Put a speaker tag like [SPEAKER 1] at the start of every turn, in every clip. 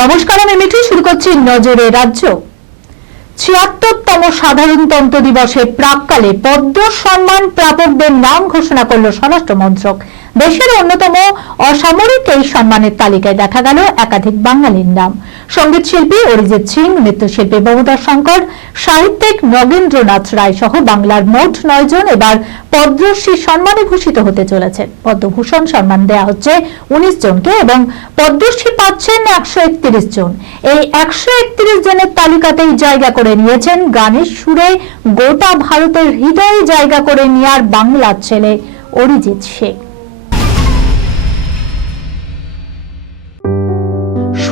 [SPEAKER 1] নমস্কার, আমি মিঠু শুরু করছি নজরে রাজ্য। ছিয়াত্তরতম সাধারণতন্ত্র দিবসে প্রাককালে পদ্ম সম্মান প্রাপকদের নাম ঘোষণা করল স্বরাষ্ট্র মন্ত্রক। দেশের অন্যতম অসামরিক এই সম্মানের তালিকায় দেখা গেল একাধিক বাঙালির নাম। সংগীত শিল্পী অরিজিৎ সিং, নৃত্যশিল্পী মমতা শঙ্কর, সাহিত্যিক নগেন্দ্রনাথ রায় সহ বাংলার মোট নয় জন এবার পদ্মশ্রী সম্মানে ভূষিত হতে চলেছেন পদ্মভূষণ সম্মান দেয়া হচ্ছে উনিশ জনকে এবং পদ্মশ্রী পাচ্ছেন একশো একত্রিশ জন। এই একশো একত্রিশ জনের তালিকাতেই জায়গা করে নিয়েছেন গানের সুরে গোটা ভারতের হৃদয়ে জায়গা করে নেওয়ার বাংলার ছেলে Arijit Singh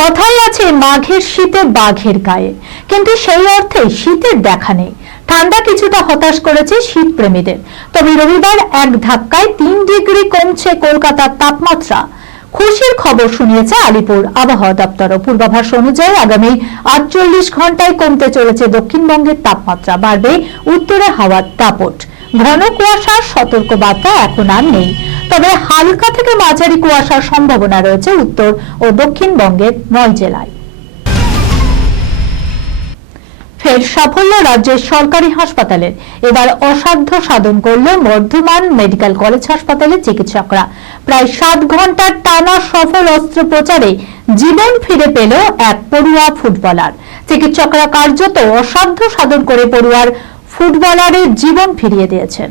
[SPEAKER 1] কথাই আছে মাঘের শীতে বাঘের গায়ে। কিন্তু সেই অর্থে শীতের দেখা নেই। ঠান্ডা কিছুটা হতাশ করেছে শীত প্রেমীদের তবে রবিবার এক ধাক্কায় তিন ডিগ্রি কমছে কলকাতার তাপমাত্রা। খুশির খবর শুনিয়েছে আলিপুর আবহাওয়া দপ্তর। পূর্বাভাস অনুযায়ী আগামী আটচল্লিশ ঘন্টায় কমতে চলেছে দক্ষিণবঙ্গের তাপমাত্রা। বাড়বে উত্তরে হাওয়ার দাপট। ঘন কুয়াশার সতর্ক বার্তা এখন আর নেই। তবে হালকা থেকে মাঝারি কুয়াশার সম্ভাবনা রয়েছে উত্তর ও দক্ষিণবঙ্গের নয় জেলায়। ফের সাফল্য রাজ্যের সরকারি হাসপাতালের এবার অসাধ্য সাধন করল বর্ধমান মেডিকেল কলেজ হাসপাতালের চিকিৎসকরা। প্রায় সাত ঘণ্টার টানা সফল অস্ত্রোপচারে জীবন ফিরে পেল এক পড়ুয়া ফুটবলার। চিকিৎসকরা কার্যত অসাধ্য সাধন করে পড়ুয়ার ফুটবলারের জীবন ফিরিয়ে দিয়েছেন।